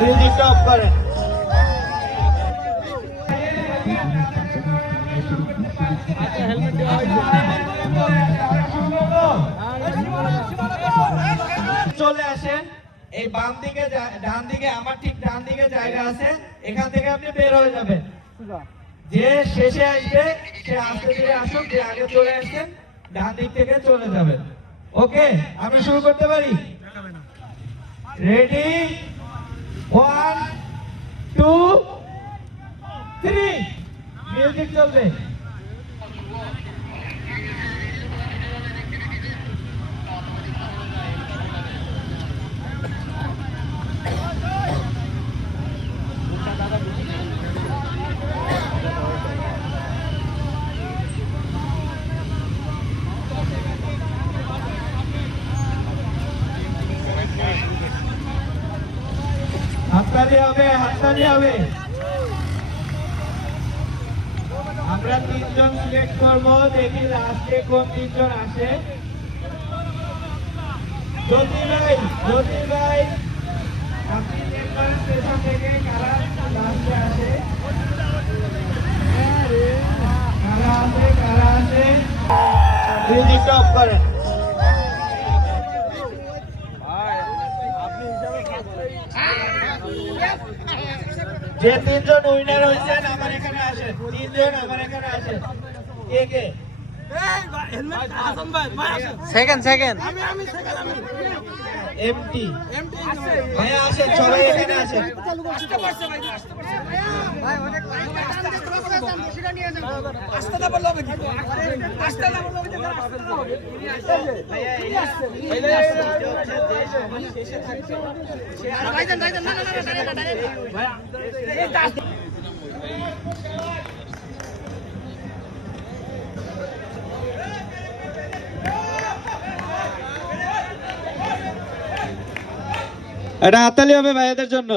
মিউজিকটা অফ করেন। চলে আসেন এই বাম দিকে, ডান দিকে, আমার ঠিক ডান দিকে জায়গা আছে, এখান থেকে আপনি বের হয়ে যাবেন। যে শেষে আসবে সে আস্তে ধীরে আসুক, যে আগে চলে আসছেন ডান দিক থেকে চলে যাবেন। ওকে, আমি শুরু করতে পারি? রেডি, 1 2 3, মিউজিক চলবে। হাততালি হবে, হাততালি হবে। আমরা 3 জন সিলেক্ট করবো, দেখি লাস্টে কোন 3 জন আসে। জ্যোতি ভাই আপনি দেখবেন স্টেশন থেকে কারা লাস্টে আসে, কারা আসে। মিউজিকটা অফ করেন। যে 3 জন উইনার হয়েছেন আমার এখানে আসেন, 3 জন আমার এখানে আসেন। কে কে? সেকেন্ড এমটি ভাইয়া আসেন, সবাই এখানে আসেন। এটা হাততালি হবে ভাইয়াদের জন্য।